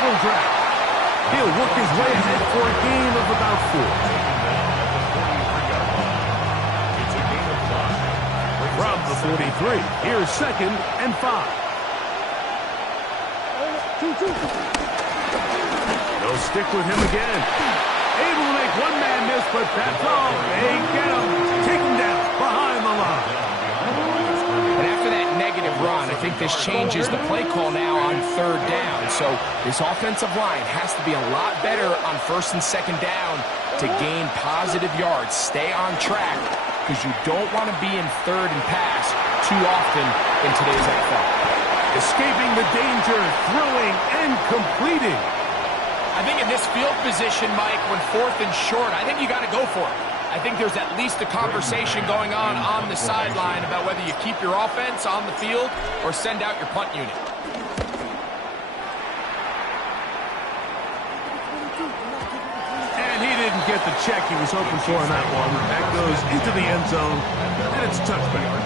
full drive. He'll work his way ahead for a gain of about 4. From the 43, here's 2nd and 5. They'll stick with him again. Able to make one man miss, but that's all. They get him. Take him down behind the line. And after that negative run, I think this changes the play call now on 3rd down. So this offensive line has to be a lot better on 1st and 2nd down to gain positive yards. Stay on track, because you don't want to be in 3rd and pass too often in today's NFL. Escaping the danger, throwing and completing. I think in this field position, Mike, when 4th and short, I think you got to go for it. I think there's at least a conversation going on the sideline about whether you keep your offense on the field or send out your punt unit. And he didn't get the check he was hoping for in that one. That goes into the end zone, and it's a touchback.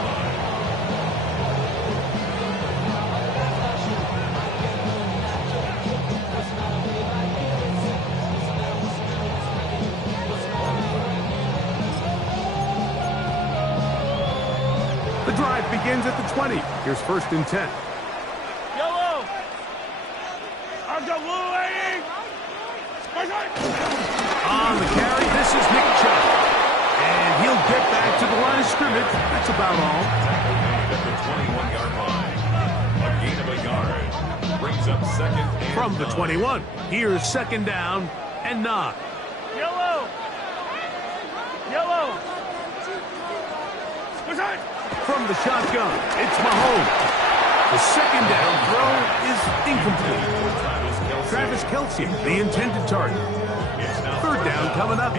The drive begins at the 20. Here's 1st and 10. Yellow! I've got Louie! On the carry, this is Nick Chubb. And he'll get back to the line of scrimmage. That's about all. At the 21-yard line. A gain of a yard. Brings up 2nd and From the 21, here's 2nd down and 9. Yellow! Yellow! From the shotgun, it's Mahomes. The 2nd down throw is incomplete. Travis Kelce, the intended target. 3rd down coming up.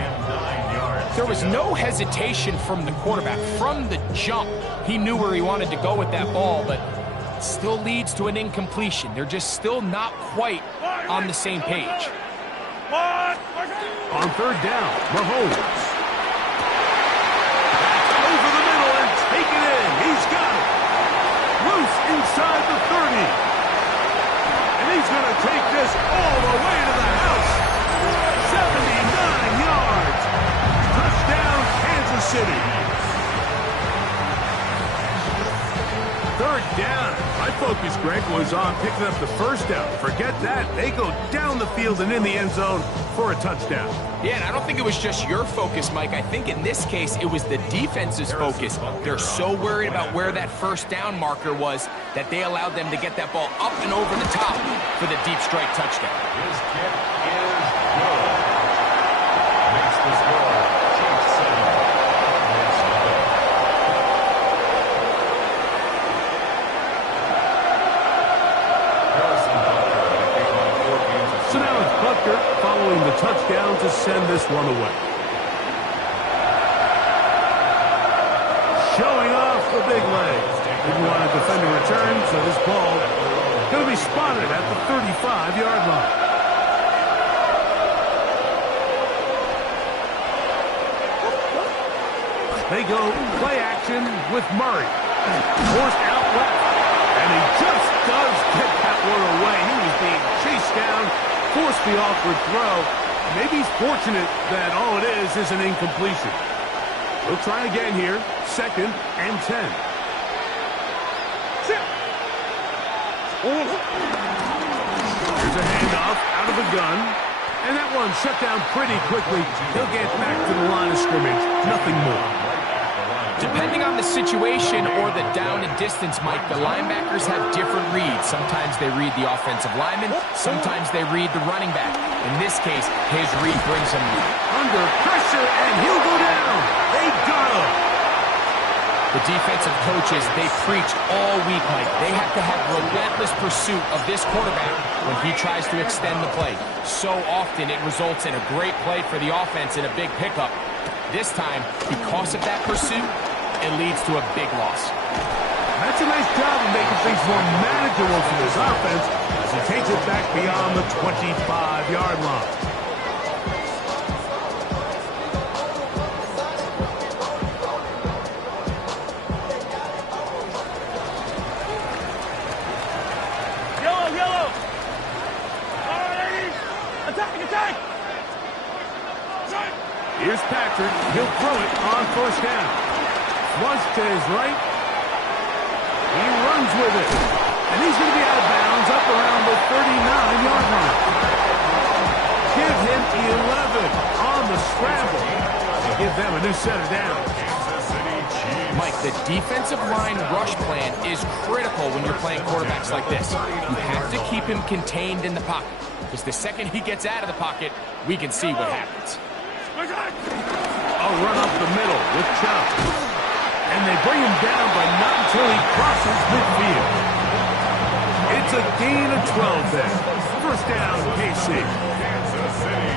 There was no hesitation from the quarterback. From the jump, he knew where he wanted to go with that ball, but it still leads to an incompletion. They're just still not quite on the same page. On 3rd down, Mahomes. Over the middle and take it in. He's got it. Loose inside the 30. And he's going to take this all the way to the house. 79 yards. Touchdown, Kansas City. 3rd down. My focus, Greg, was on picking up the 1st down. Forget that. They go down the field and in the end zone for a touchdown. Yeah, and I don't think it was just your focus, Mike. I think in this case, it was the defense's focus. They're so worried about where that 1st down marker was that they allowed them to get that ball up and over the top for the deep strike touchdown. his kick is good. Makes the score Chiefs 7, Nets nothing. So now it's Butker following the touchdown to send this one away. Showing off the big legs. Didn't want to defend a return, so this ball going to be spotted at the 35-yard line. They go play action with Murray. Forced out left. And he just does get that one away. He was being chased down, forced the awkward throw. Maybe he's fortunate that all it is an incompletion. He'll try again here. 2nd and 10. Here's a handoff out of the gun. And that one shut down pretty quickly. He'll get back to the line of scrimmage. Nothing more. Depending on the situation or the down and distance, Mike, the linebackers have different reads. Sometimes they read the offensive lineman. Sometimes they read the running back. In this case, his read brings him under pressure, and he'll go down. They got him. The defensive coaches, they preached all week, Mike. They have to have relentless pursuit of this quarterback when he tries to extend the play. So often it results in a great play for the offense and a big pickup. This time, because of that pursuit, it leads to a big loss. That's a nice job of making things more manageable for this offense as he takes it back beyond the 25-yard line. Yellow! Here's Patrick. He'll throw it on first down. Flush to his right. He runs with it. And he's going to be out of bounds up around the 39-yard line. Give him 11 on the scramble. And give them a new set of downs. Mike, the defensive line rush plan is critical when you're playing quarterbacks like this. You have to keep him contained in the pocket, because the second he gets out of the pocket, we can see what happens. A run up the middle with Chubb. And they bring him down, but not until he crosses midfield. It's a gain of 12 there. First down, KC.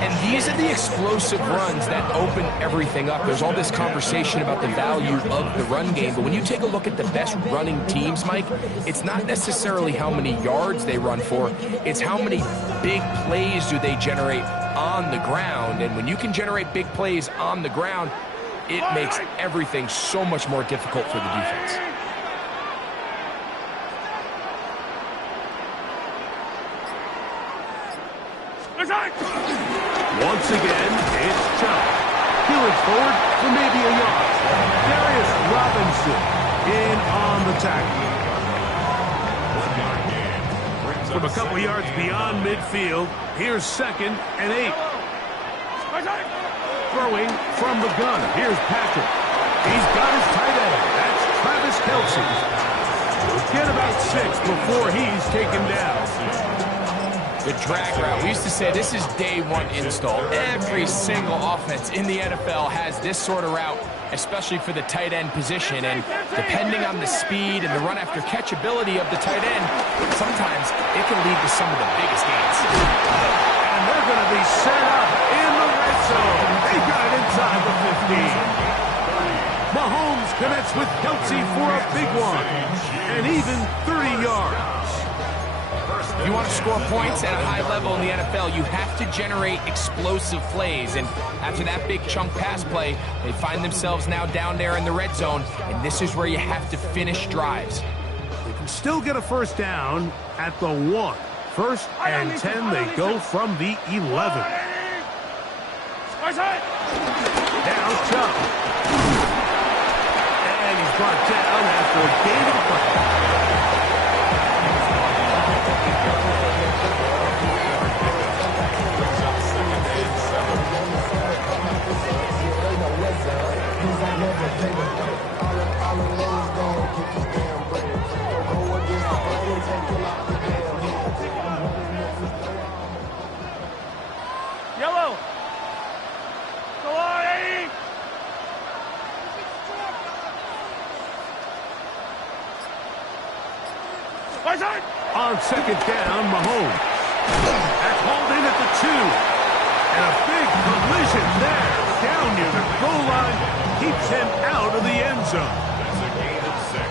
And these are the explosive runs that open everything up. There's all this conversation about the value of the run game, but when you take a look at the best running teams, Mike, it's not necessarily how many yards they run for, it's how many big plays do they generate on the ground. And when you can generate big plays on the ground, it makes everything so much more difficult for the defense. Once again, it's Chubb. Peeling forward for maybe a yard. Darius Robinson in on the tackle. From a couple yards beyond midfield, here's 2nd and 8. Throwing from the gun, here's Patrick. He's got his tight end. That's Travis Kelce. He'll get about 6 before he's taken down. The drag route. We used to say this is day one install. Every single offense in the NFL has this sort of route, especially for the tight end position. And depending on the speed and the run after catch ability of the tight end, sometimes it can lead to some of the biggest gains. And they're going to be set up in the red zone. They got it inside the 15. Mahomes connects with Kelce for a big one. And even 30 yards. If you want to score points at a high level in the NFL, you have to generate explosive plays. And after that big chunk pass play, they find themselves now down there in the red zone. And this is where you have to finish drives. They can still get a first down at the 1. 1st and 10, they go from the 11. Now Chubb. And he's brought down after a gain of 5. Yellow. Go on, Eddie. On 2nd down, Mahomes. That's hauled in at the 2. And a big collision there. Down near the goal line. Keeps him out of the end zone. That's a gain of 6.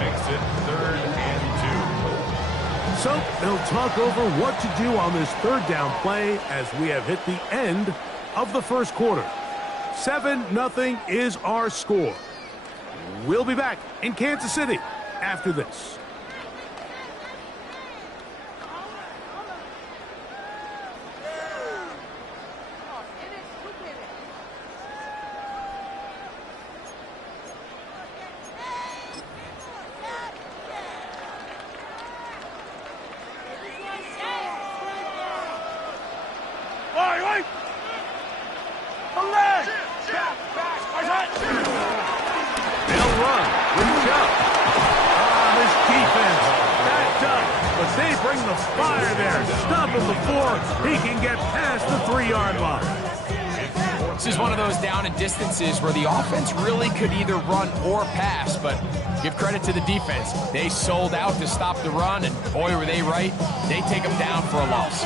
Makes it 3rd and 2. So they'll talk over what to do on this 3rd down play as we have hit the end of the first quarter. 7-0 is our score. We'll be back in Kansas City after this. They'll run with Chubb. This defense backed up, but they bring the fire there. Stop him before he can get past the 3-yard line. This is one of those down and distances where the offense really could either run or pass, but give credit to the defense. They sold out to stop the run, and boy, were they right. They take them down for a loss.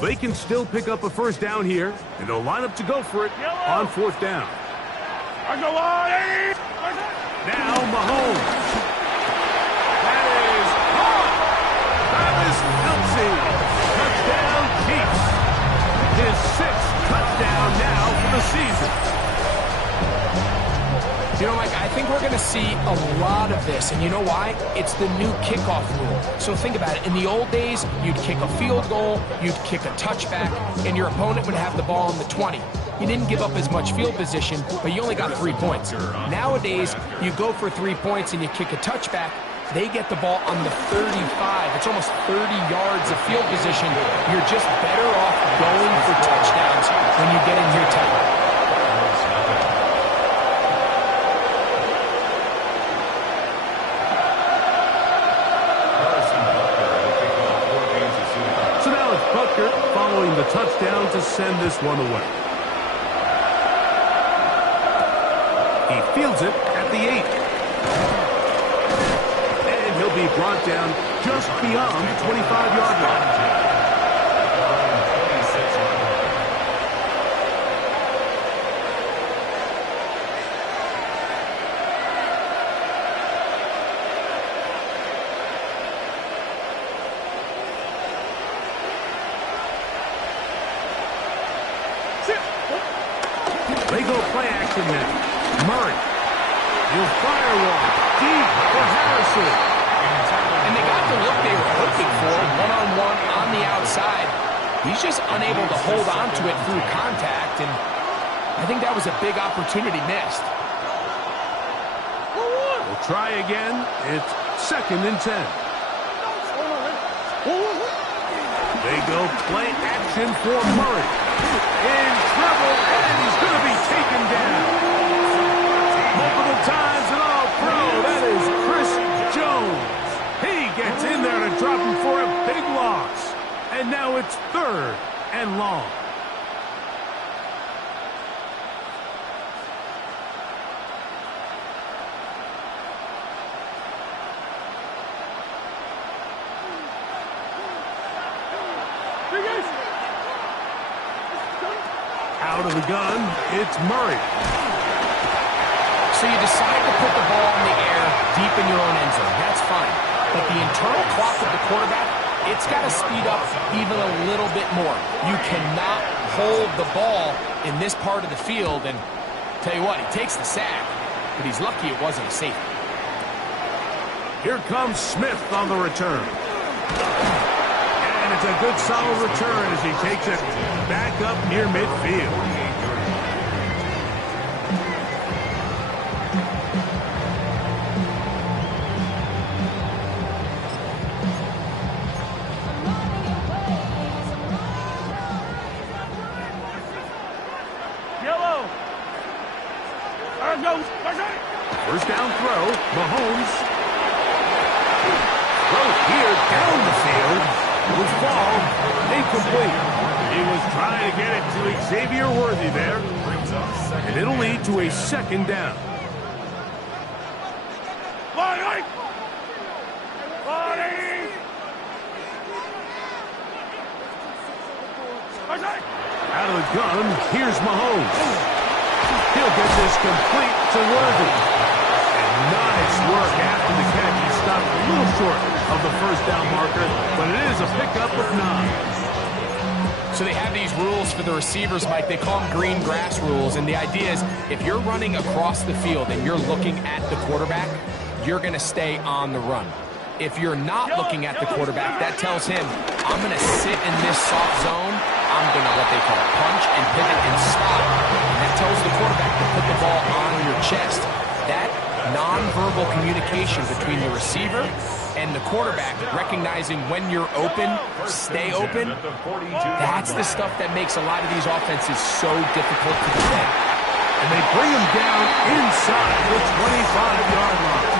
They can still pick up a first down here, and they'll line up to go for it on 4th down. Now Mahomes. That is caught. Travis Kelce. Touchdown Chiefs. His 6th touchdown now for the season. You know, Mike, I think we're going to see a lot of this, and you know why? It's the new kickoff rule. So think about it. In the old days, you'd kick a field goal, you'd kick a touchback, and your opponent would have the ball on the 20. You didn't give up as much field position, but you only got 3 points. Nowadays, you go for 3 points and you kick a touchback, they get the ball on the 35. It's almost 30 yards of field position. You're just better off going for touchdowns when you get in here tight. So now it's Butker following the touchdown to send this one away. He fields it at the 8. And he'll be brought down just beyond the 25-yard line. They go play action now. Murray. He'll fire one deep for Harrison. And they got the look they were looking for, one-on-one on the outside. He's just unable to hold on to it through contact, and I think that was a big opportunity missed. We'll try again. It's 2nd and 10. They go play action for Murray. In trouble, and he's going to be taken down. Multiple times and all pro, that is Chris Jones. He gets in there to drop him for a big loss. And now it's 3rd and long. Out of the gun, it's Murray. So you decide to put the ball in the air deep in your own end zone. That's fine. But the internal clock of the quarterback, it's got to speed up even a little bit more. You cannot hold the ball in this part of the field. And tell you what, he takes the sack, but he's lucky it wasn't a safety. Here comes Smith on the return. And it's a good solid return as he takes it back up near midfield. First down throw, Mahomes. Throw here down the field. Will fall incomplete. He was trying to get it to Xavier Worthy there. And it'll lead to a 2nd down. Out of the gun, here's Mahomes. He'll get this complete to Worthy. And nice work after the catch. He stopped a little short of the 1st down marker, but it is a pickup of 9. So they have these rules for the receivers, Mike. They call them green grass rules. And the idea is if you're running across the field and you're looking at the quarterback, you're going to stay on the run. If you're not looking at the quarterback, that tells him, I'm going to sit in this soft zone. I'm going to what they call punch and pivot and stop. And that tells the quarterback to put the ball on your chest. That nonverbal communication between the receiver and the quarterback, recognizing when you're open, stay open, that's the stuff that makes a lot of these offenses so difficult to defend. And they bring him down inside the 25-yard line.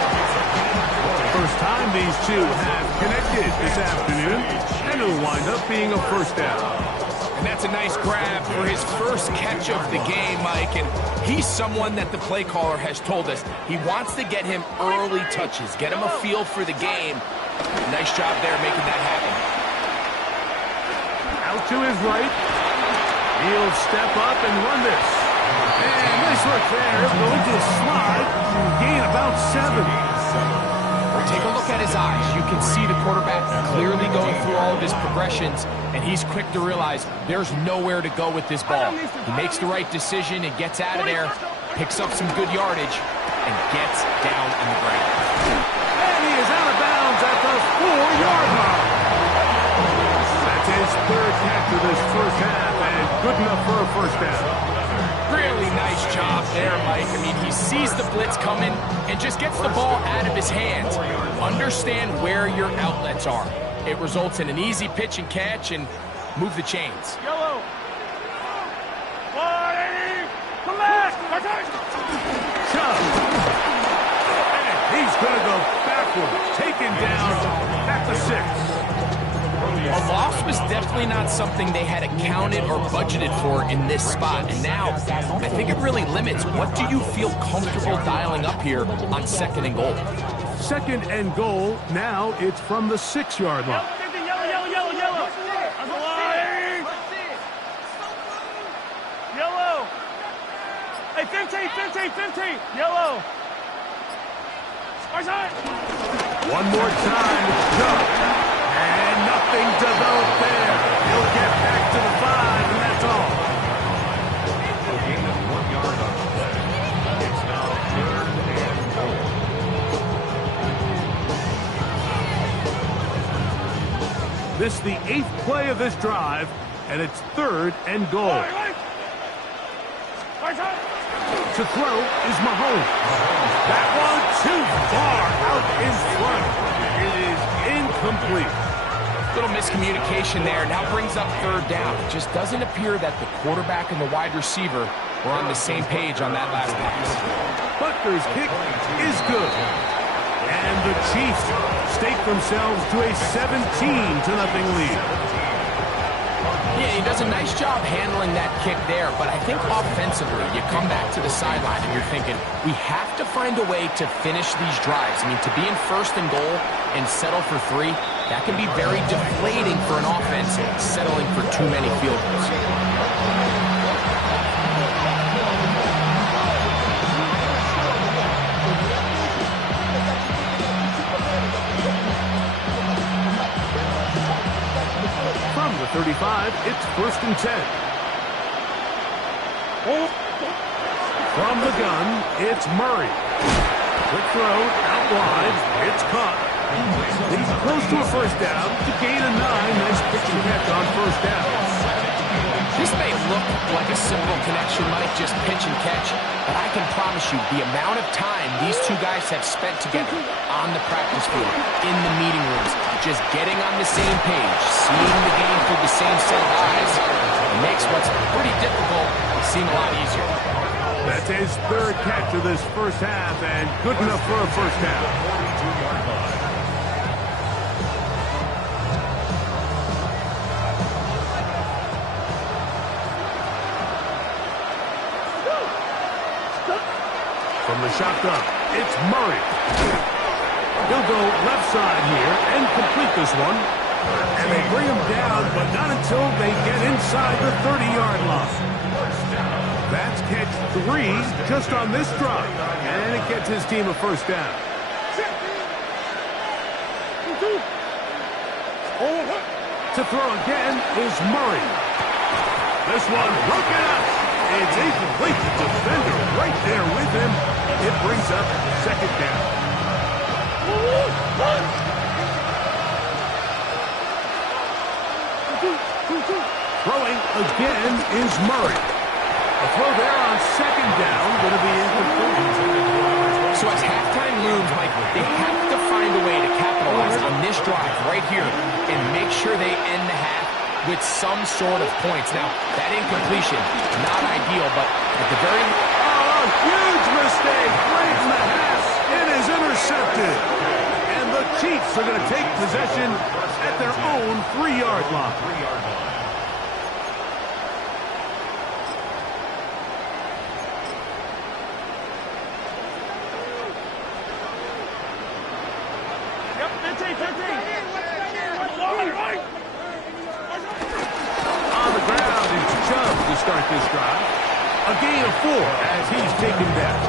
First time these two have connected this afternoon, and it'll wind up being a 1st down. And that's a nice grab for his first catch of the game, Mike. And he's someone that the play caller has told us he wants to get him early touches, get him a feel for the game. Nice job there making that happen. Out to his right. He'll step up and run this. And nice work there. Going to a slide. Gain about 7. Take a look at his eyes. You can see the quarterback clearly going through all of his progressions, and he's quick to realize there's nowhere to go with this ball. He makes the right decision and gets out of there, picks up some good yardage. and gets down on the ground. And he is out of bounds at the 4-yard line. That's his third catch of this first half, and good enough for a first down. Really nice job there, Mike. I mean, he sees the blitz coming and just gets the ball out of his hands. Understand where your outlets are. It results in an easy pitch and catch and move the chains. Yellow. 180. Come back. Chubb. And he's going to go backwards. Taken down at the 6. A loss was definitely not something they had accounted or budgeted for in this spot. And now, I think it really limits. What do you feel comfortable dialing up here on 2nd and goal? 2nd and goal. Now it's from the 6-yard line. Yellow. Yellow. Hey, 15. Yellow. One more time. Chubb. And nothing developed there. He'll get back to the 5, and that's all. A gain of 1 yard on the play. It's now 3rd and goal. This is the 8th play of this drive, and it's 3rd and goal. To throw is Mahomes. That one too far out in front. It is incomplete. Little miscommunication there. Now brings up 3rd down. It just doesn't appear that the quarterback and the wide receiver were on the same page on that last pass. Butker's kick is good. And the Chiefs stake themselves to a 17-0 lead. Yeah, he does a nice job handling that kick there, but I think offensively, you come back to the sideline and you're thinking, we have to find a way to finish these drives. I mean, to be in 1st and goal and settle for 3, that can be very deflating for an offense settling for too many field goals. From the 35, it's 1st and 10. From the gun, it's Murray. Quick throw, out wide, it's caught. He's close to a first down to gain a 9. Nice pitch and catch on 1st down. This may look like a simple connection, Mike, just pitch and catch, but I can promise you the amount of time these two guys have spent together on the practice field, in the meeting rooms, just getting on the same page, seeing the game through the same set of eyes, makes what's pretty difficult seem a lot easier. That's his 3rd catch of this first half, and good enough for a first down. 42-yard line. From the shotgun, it's Murray. He'll go left side here and complete this one. And they bring him down, but not until they get inside the 30-yard line. That's catch 3 just on this drive. And it gets his team a first down. To throw again is Murray. This one broken up. It's incomplete. The defender right there with him. It brings up 2nd down. Throwing again is Murray. A throw there on 2nd down, going to be incomplete. So as halftime looms, Mike, they have to find a way to capitalize on this drive right here and make sure they end the half with some sort of points. Now, that incompletion, not ideal, but at the very... Oh, huge mistake late in the half. It is intercepted. And the Chiefs are going to take possession at their own 3-yard line. 3-yard line. On the ground, it's Chubb to start this drive. A gain of 4 as he's taken down.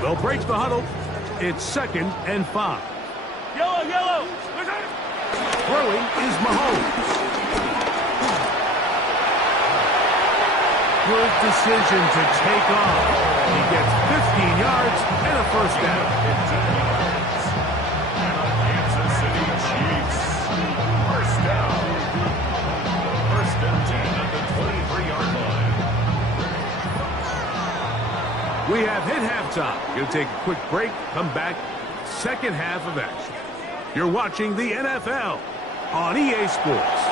They'll break the huddle. It's 2nd and 5. Yellow. Throwing is Mahomes. good decision to take off. He gets 15 yards and a first down. Kansas City Chiefs. First down. First and 10 at the 23-yard line. We have hit halftime. We'll take a quick break, come back, second half of action. You're watching the NFL on EA Sports.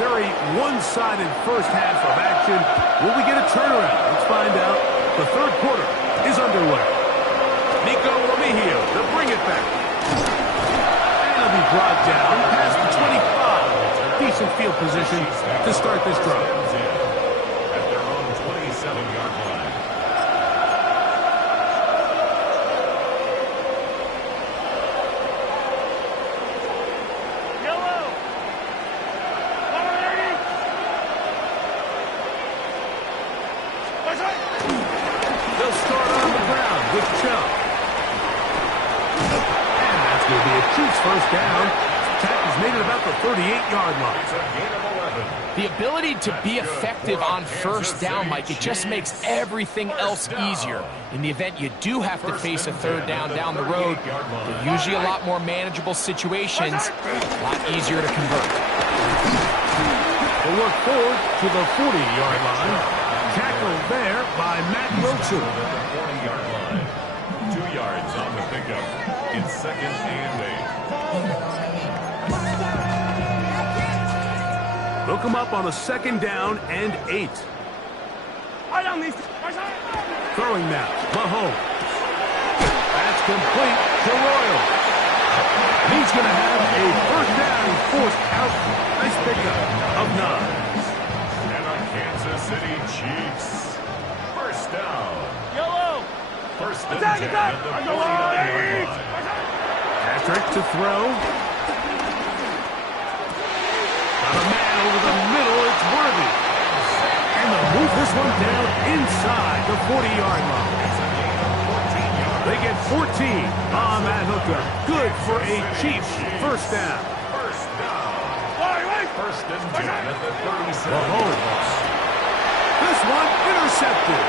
Very one-sided first half of action. Will we get a turnaround? Let's find out. The third quarter is underway. Nico Remigio to bring it back. And it'll be brought down past the 25. Decent field position to start this drive. At their own 27-yard line. Yellow. Number 80. They'll start on the ground with Chubb. And that's going to be a Chiefs first down. Attack is made at about the 38-yard line. It's a gain of 11. The ability to be effective on first down, Mike, it just makes everything else easier. In the event you do have to face a third down the road, they're usually a lot more manageable situations, a lot easier to convert. They'll work forward to the 40-yard line. Tackled there by Matt Wilson. 40-yard line. 2 yards on the pickup. It's second and 8. They'll come up on a second down and 8. Throwing now, Mahomes. That's complete to Royal. He's going to have a first down. He's forced out. Nice pickup of 9. And on Kansas City Chiefs. First down. Yellow. First and 10 at the 49-yard line. Patrick to throw. Got a man over the middle. It's Worthy. And they'll move this one down inside the 40-yard line. They get 14 on that hookup. Good for a Chiefs first down. First down. First and 10 at the 37. Mahomes. This one intercepted.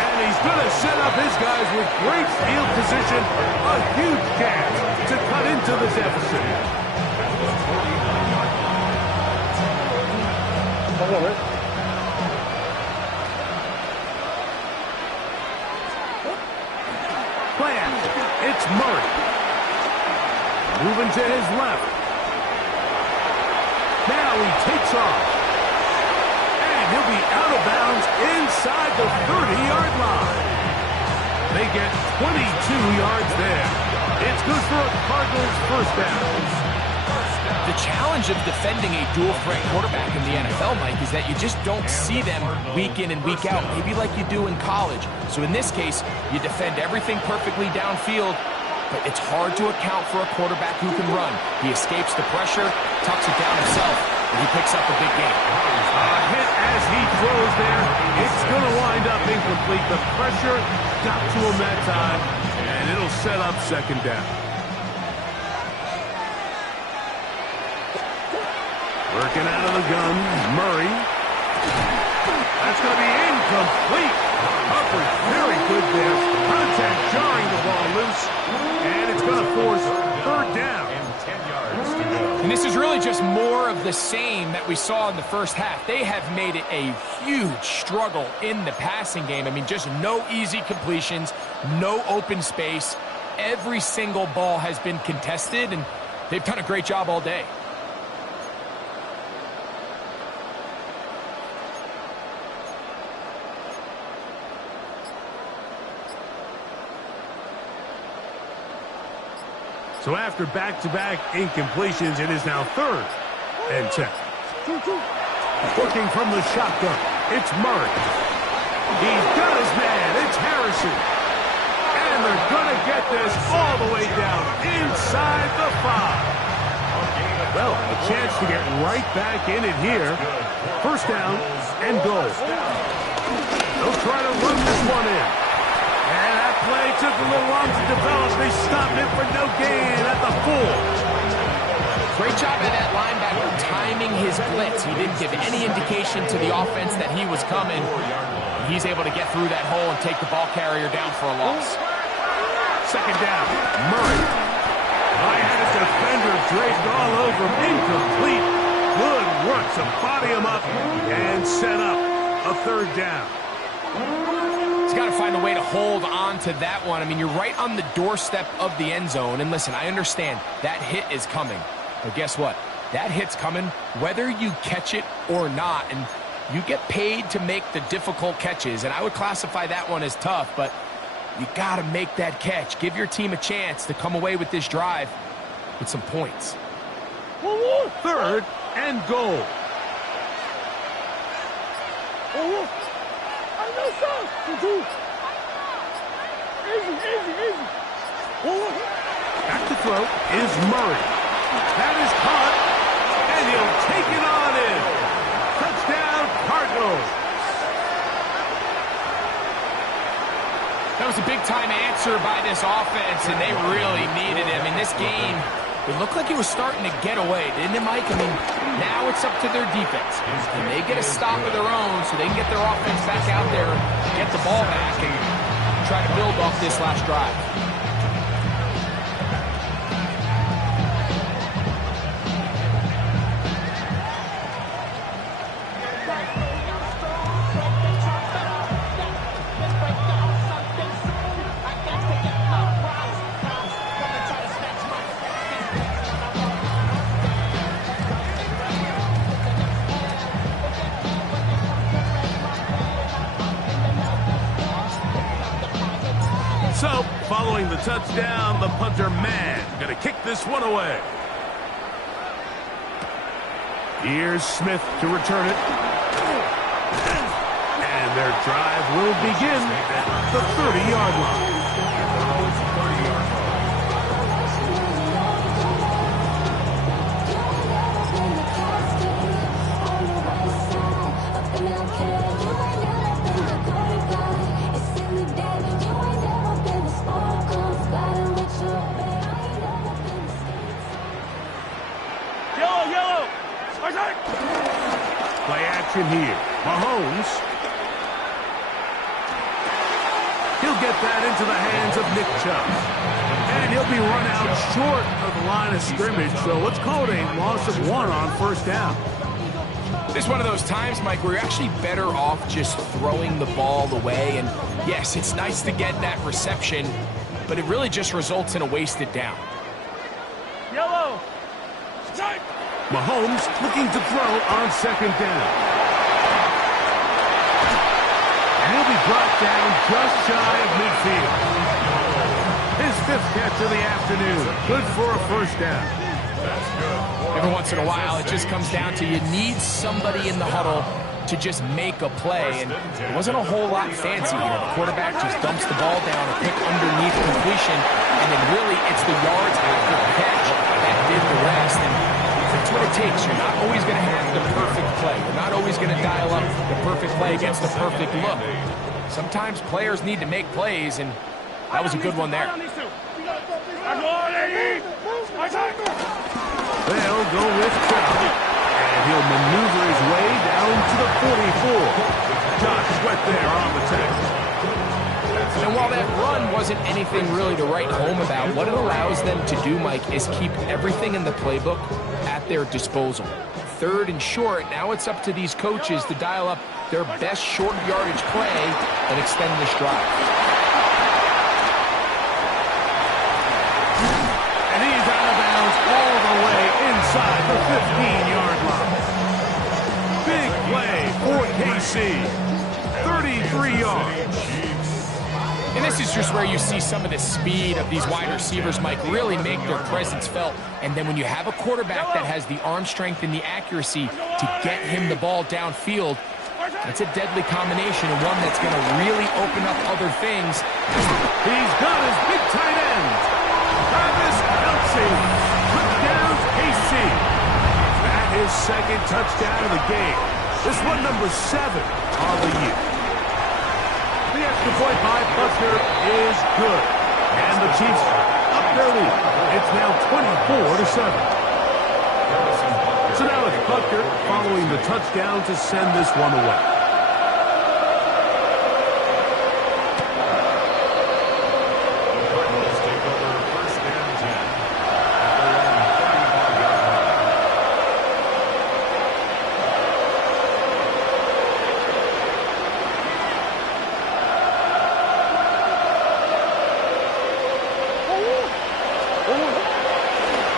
And he's going to set up his guys with great field position. A huge chance to cut into the deficit. Plan. It's Murray. Moving to his left. Now he takes off. And he'll be out of bounds inside the 30-yard line. They get 22 yards there. It's good for a Cardinals first down. The challenge of defending a dual-threat quarterback in the NFL, Mike, is that you just don't see them week in and week out, maybe like you do in college. So in this case, you defend everything perfectly downfield, but it's hard to account for a quarterback who can run. He escapes the pressure, tucks it down himself, and he picks up a big gain. A hit as he throws there. It's going to wind up incomplete. The pressure got to him that time, and it'll set up second down. Working out of the gun, Murray. That's going to be incomplete. Hubbard, very good there. Contact jarring the ball loose. And it's going to force third down. And 10 yards to go. And this is really just more of the same that we saw in the first half. They have made it a huge struggle in the passing game. I mean, just no easy completions, no open space. Every single ball has been contested, and they've done a great job all day. So after back-to-back incompletions, it is now third and 10. Working from the shotgun, it's Murray. He's got his man, it's Harrison. And they're going to get this all the way down inside the 5. Well, a chance to get right back in it here. First down and goal. They'll try to run this one in. And that play took a little long to develop. They stopped it for no gain at the 4. Great job by that linebacker timing his blitz. He didn't give any indication to the offense that he was coming. He's able to get through that hole and take the ball carrier down for a loss. Second down, Murray. I had a defender draped all over him. Incomplete. Good work to body him up and set up a third down. He's got to find a way to hold on to that one. I mean, you're right on the doorstep of the end zone. And listen, I understand that hit is coming. But guess what? That hit's coming whether you catch it or not. And you get paid to make the difficult catches. And I would classify that one as tough, but you got to make that catch. Give your team a chance to come away with this drive with some points. Third and goal. Back to throw is Murray. That is caught, and he'll take it on in. Touchdown, Cardinals. That was a big-time answer by this offense, and they really needed him. In this game, it looked like he was starting to get away, didn't it, Mike? I mean, now it's up to their defense. Can they get a stop of their own so they can get their offense back out there, get the ball back, and try to build off this last drive? So, following the touchdown, the punter man going to kick this one away. Here's Smith to return it. And their drive will begin at the 30-yard line. Play action here. Mahomes. He'll get that into the hands of Nick Chubb. And he'll be run out short of the line of scrimmage, so let's call it a loss of 1 on first down. This is one of those times, Mike, where you're actually better off just throwing the ball away. And yes, it's nice to get that reception, but it really just results in a wasted down. Yellow. Mahomes looking to throw on second down. And he'll be brought down just shy of midfield. His 5th catch of the afternoon. Good for a first down. Every once in a while, it just comes down to you need somebody in the huddle to just make a play. And it wasn't a whole lot fancy here. The quarterback just dumps the ball down, a quick underneath completion, and then really it's the yards after the catch that did the rest. And that's what it takes. You're not always going to have the perfect play. You're not always going to dial up the perfect play against the perfect look. Sometimes players need to make plays, and that was a good one there. They'll go with Chubb, and he'll maneuver his way down to the 44. Josh Sweat there on the tackle. And while that run wasn't anything really to write home about, what it allows them to do, Mike, is keep everything in the playbook at their disposal. 3rd and short, now it's up to these coaches to dial up their best short yardage play and extend this drive. And he's out of bounds all the way inside the 15-yard line. Big play for KC. 33 yards. And this is just where you see some of the speed of these wide receivers, Mike, really make their presence felt. And then when you have a quarterback that has the arm strength and the accuracy to get him the ball downfield, that's a deadly combination and one that's going to really open up other things. He's got his big tight end. Travis Kelce. Touchdowns KC. That is 2nd touchdown of the game. This one number 7 on the year. The The point by Butker is good. And the Chiefs up their lead. It's now 24-7. So now it's Butker following the touchdown to send this one away.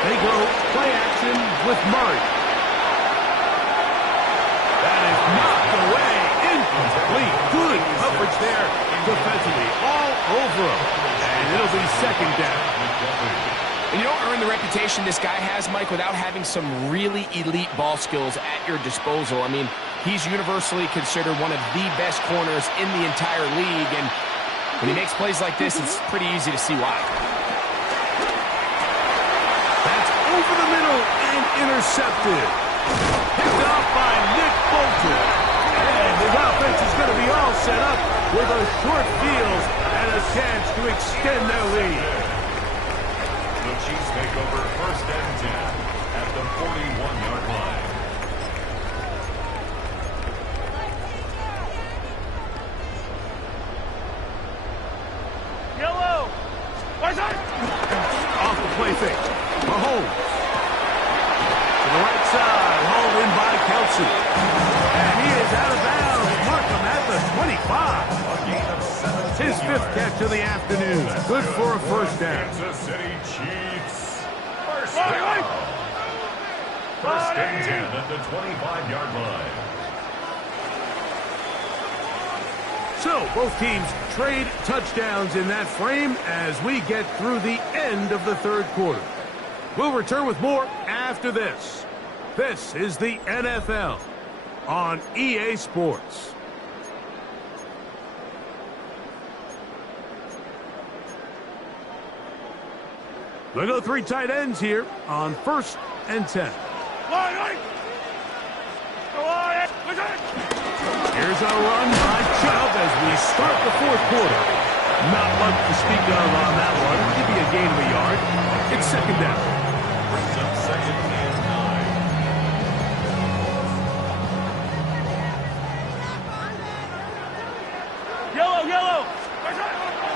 They go play action with Murray. That is knocked away. Incomplete. Good coverage there defensively. All over him. And it'll be second down. And you don't earn the reputation this guy has, Mike, without having some really elite ball skills at your disposal. I mean, he's universally considered one of the best corners in the entire league. And when he makes plays like this, it's pretty easy to see why. Over the middle and intercepted. Picked off by Nick Bolton. And his offense is going to be all set up with a short field and a chance to extend their lead. The Chiefs take over first and 10 at the 41-yard line. Yellow. Where's that? Off the play fake. Mahomes. To the right side, hauled in by Kelsey. And he is out of bounds. Markham at the 25. His fifth catch of the afternoon. Good for a first down. Kansas City Chiefs. First down. First and 10 at the 25-yard line. So, both teams trade touchdowns in that frame as we get through the end of the third quarter. We'll return with more after this. This is the NFL on EA Sports. They go three tight ends here on first and 10. Here's a run by Chubb as we start the fourth quarter. Not much to speak of on that one. Maybe a gain of a yard. It's second down. Brings up second and 9. Yellow.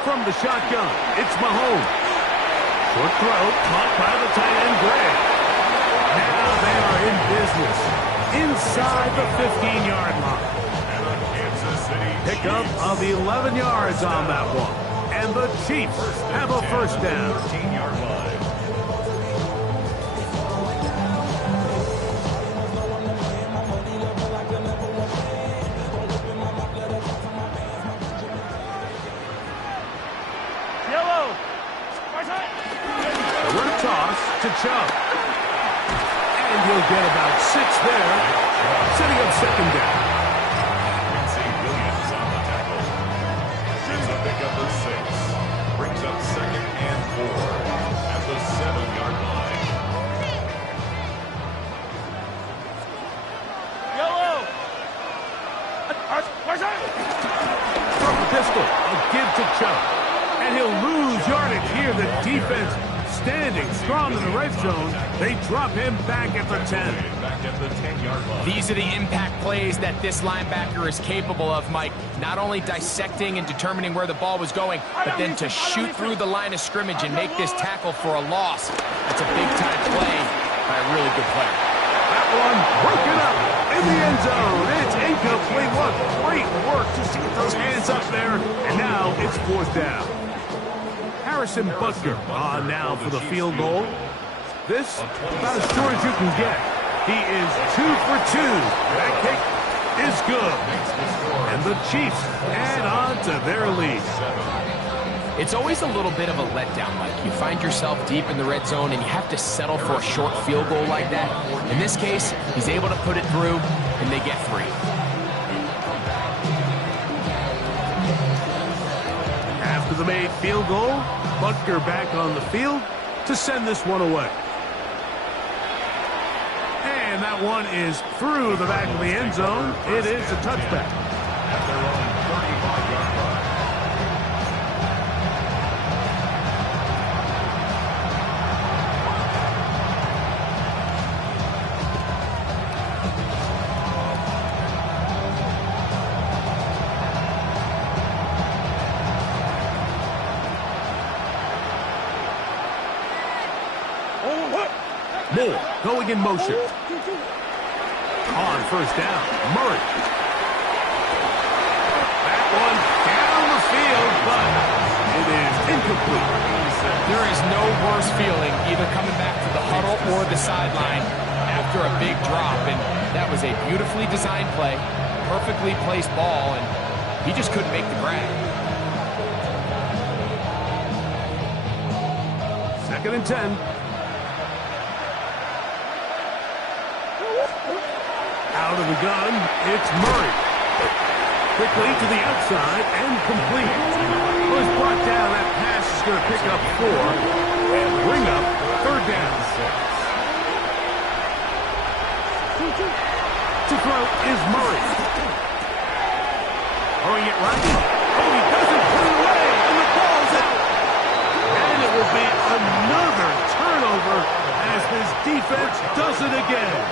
From the shotgun, it's Mahomes. Short throw, caught by the tight end, Gray. Now they are in business inside the 15-yard line. Pickup of 11 yards on that one. And the Chiefs have a first down. 13-yard line. Yellow. A run toss to Chubb. And he'll get about 6 there. Setting up second down. Pickup of 6. Brings up second and 4 at the 7-yard line. Yellow. Where's that? From the pistol, a give to Chubb. And he'll lose yardage here. The defense standing strong in the red zone. They drop him back at the 10. Back at the 10-yard line. These are the impact plays that this linebacker is capable of, Mike. Not only dissecting and determining where the ball was going, but then to shoot through the line of scrimmage and make this tackle for a loss. That's a big-time play by a really good player. That one broken up in the end zone. It's incomplete. What great work to get those hands up there. And now it's fourth down. Harrison Butker on now for the field goal. This about as short as you can get. He is 2 for 2. That kick is good. And the Chiefs add on to their lead. It's always a little bit of a letdown, Mike. You find yourself deep in the red zone and you have to settle for a short field goal like that. In this case, he's able to put it through and they get 3. After the made field goal, Butker back on the field to send this one away. And that one is through the back of the end zone. It is a touchback. At their own 35-yard line. Moore going in motion. On first down, Murray. That one down the field, but it is incomplete. There is no worse feeling either coming back to the huddle or the sideline after a big drop, and that was a beautifully designed play, perfectly placed ball, and he just couldn't make the grab. 2nd and 10. Out of the gun, it's Murray. Quickly to the outside and complete. Was brought down. That pass is going to pick up 4 and bring up 3rd down. To throw is Murray. Throwing it right. Oh, he doesn't put it away, and the ball's out. And it will be another turnover as this defense does it again.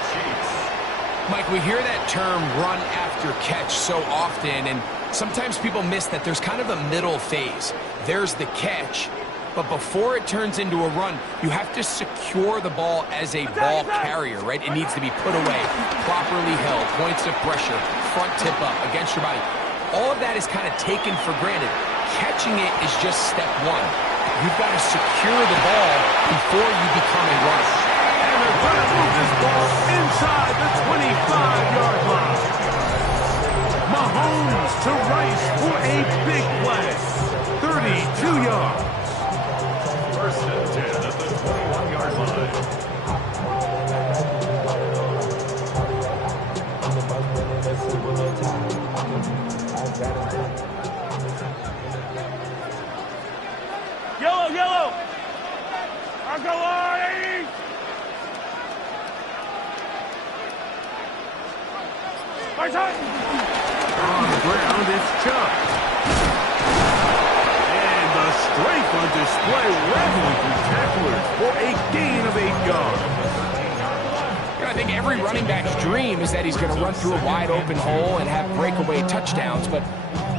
Mike, we hear that term run after catch so often, and sometimes people miss that there's kind of a middle phase. There's the catch, but before it turns into a run, you have to secure the ball as a ball carrier, right? It needs to be put away, properly held, points of pressure, front tip up against your body. All of that is kind of taken for granted. Catching it is just step one. You've got to secure the ball before you become a runner. And they're going to move this ball inside the 25-yard line. Mahomes to Rice for a big play. 32 yards. 1st and 10 at the 21-yard line. Yellow, yellow. Argalari. Right side. On the ground, it's Chubb. And the strength on display, rattling through tacklers for a gain of 8 yards. I think every running back's dream is that he's going to run through a wide open hole and have breakaway touchdowns, but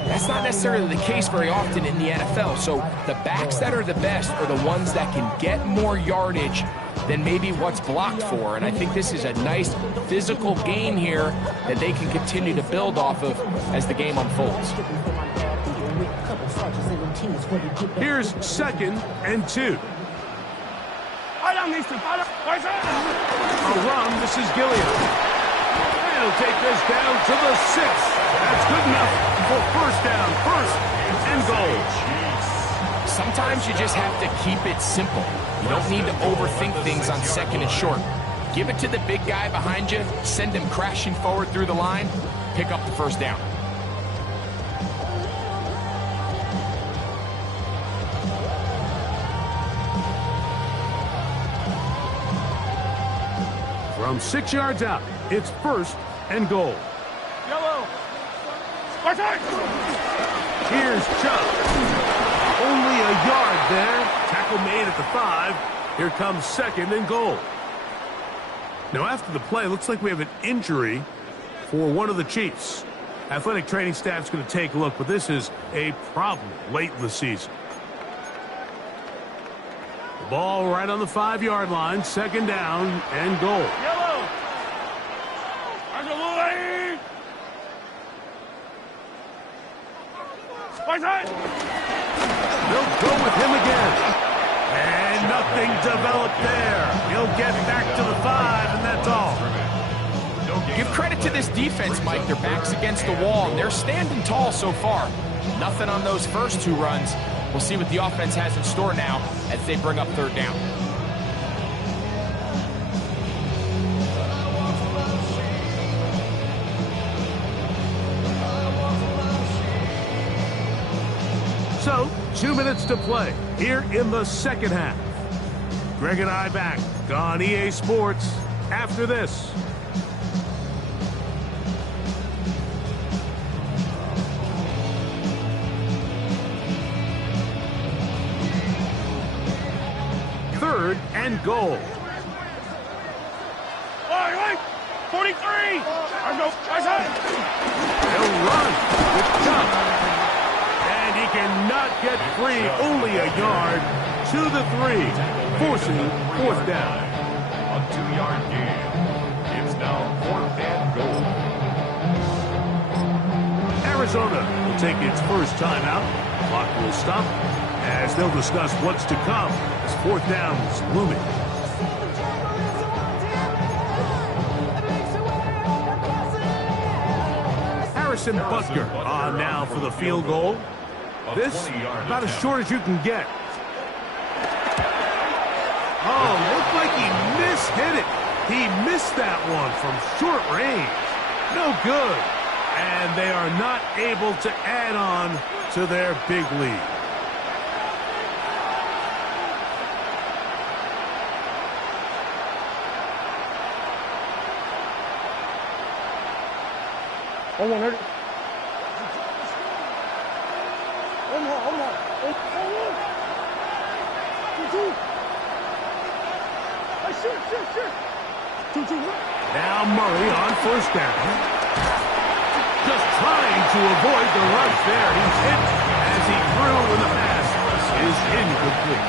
that's not necessarily the case very often in the NFL. So the backs that are the best are the ones that can get more yardage than maybe what's blocked for. And I think this is a nice physical gain here that they can continue to build off of as the game unfolds. Here's 2nd and 2. Right side. A run, this is Gilliam. And he'll take this down to the 6. That's good enough for 1st down, 1st and goal. Sometimes you just have to keep it simple. You don't need to overthink things on 2nd and short. Give it to the big guy behind you, send him crashing forward through the line, pick up the 1st down. From 6 yards out, it's 1st and goal. Yellow. Right side. Here's Chubb. Only a yard there. Tackle made at the 5. Here comes 2nd and goal. Now after the play, looks like we have an injury for one of the Chiefs. Athletic training staff's going to take a look, but this is a problem late in the season. Ball right on the 5-yard line, 2nd down and goal. Yellow. Argalari. Right side. They'll go with him again. And nothing developed there. He'll get back to the 5, and that's all. Give credit to this defense, Mike. Their back's against the wall, and they're standing tall so far. Nothing on those first 2 runs. We'll see what the offense has in store now as they bring up 3rd down. So, 2 minutes to play here in the 2nd half. Greg and I back on EA Sports after this. Third and goal. All right. 43. Argo. Right side. He'll run with Chubb. And he cannot get free. Only a yard to the 3, forcing 4th down. On 2 3-yard gain. It's now 4th and goal. Arizona will take its first timeout. Clock will stop as they'll discuss what's to come as 4th down is looming. Harrison Butker on now for the field goal. This about as short as you can get. Oh, looked like he mishit it. He missed that one from short range. No good. And they are not able to add on to their big lead. Oh, 100. Now Murray on first down. Just trying to avoid the rush there. He's hit as he threw when the pass is incomplete.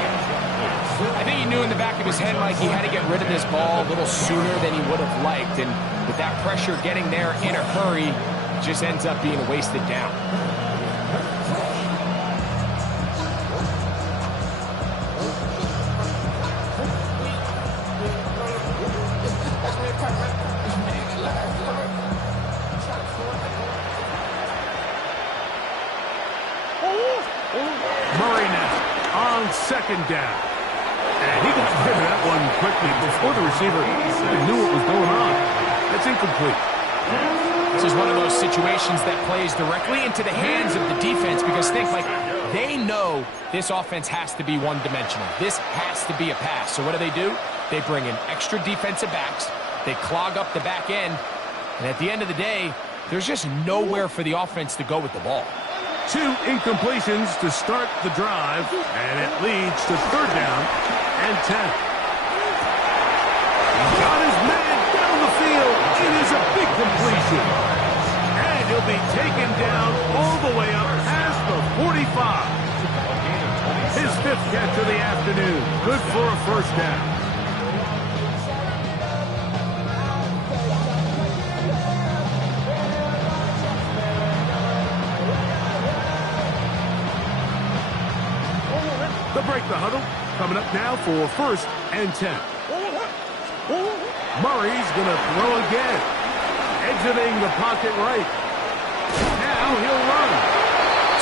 I think he knew in the back of his head, Mike, he had to get rid of this ball a little sooner than he would have liked. And with that pressure getting there in a hurry, just ends up being a wasted down. Murray now on second down. And he got rid of that one quickly before the receiver even knew what was going on. That's incomplete. This is one of those situations that plays directly into the hands of the defense because think, like, they know this offense has to be one-dimensional. This has to be a pass. So what do? They bring in extra defensive backs. They clog up the back end. And at the end of the day, there's just nowhere for the offense to go with the ball. 2 incompletions to start the drive, and it leads to 3rd down and 10. He's got his man down the field. It is a big completion. And he'll be taken down all the way up past the 45. His 5th catch of the afternoon. Good for a first down. They'll break the huddle. Coming up now for 1st and 10. Murray's going to throw again. Exiting the pocket right. Now he'll run.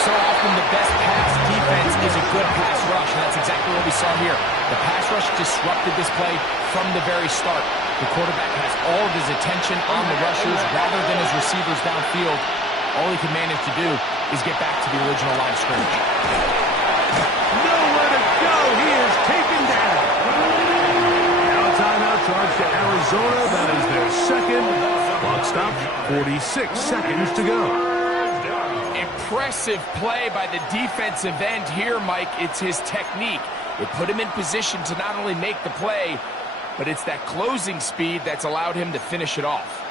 So often the best pass defense is a good pass rush, and that's exactly what we saw here. The pass rush disrupted this play from the very start. The quarterback has all of his attention on the rushers rather than his receivers downfield. All he can manage to do is get back to the original line of scrimmage. Nowhere to go. He is taken down. Now a timeout charge to Arizona. That is their 2nd. Clock stopped. 46 seconds to go. Impressive play by the defensive end here, Mike. It's his technique. It put him in position to not only make the play, but it's that closing speed that's allowed him to finish it off.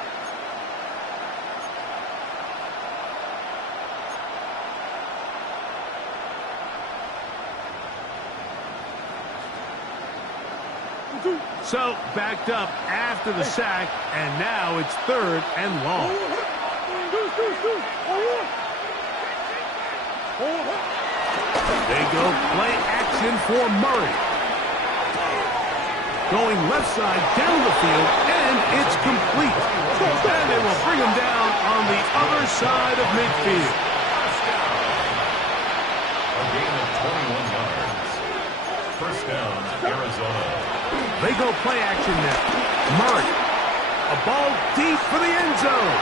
So, backed up after the sack, and now it's 3rd and long. They go play action for Murray. Going left side down the field, and it's complete. And they will bring him down on the other side of midfield. A gain of 21 yards. First down, Arizona. They go play action now. Murray. A ball deep for the end zone.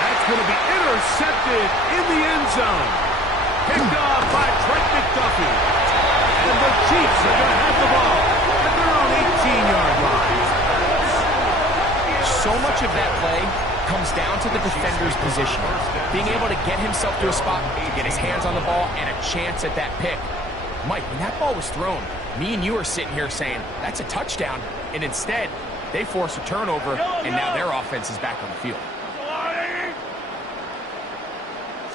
That's going to be intercepted in the end zone. Picked off by Trent McDuffie. And the Chiefs are going to have the ball at their own 18-yard line. So much of that play comes down to the defender's position. Being able to get himself to a spot, to get his hands on the ball, and a chance at that pick. Mike, when that ball was thrown, me and you are sitting here saying, that's a touchdown. And instead, they force a turnover, and now their offense is back on the field.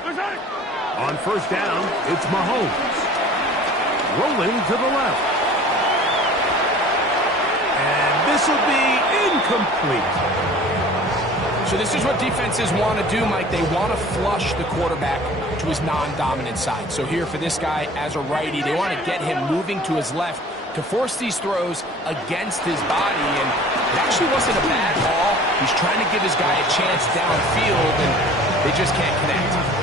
On first down, it's Mahomes. Rolling to the left. And this will be incomplete. So this is what defenses want to do, Mike. They want to flush the quarterback to his non-dominant side. So here for this guy as a righty, they want to get him moving to his left to force these throws against his body. And it actually wasn't a bad ball. He's trying to give his guy a chance downfield, and they just can't connect.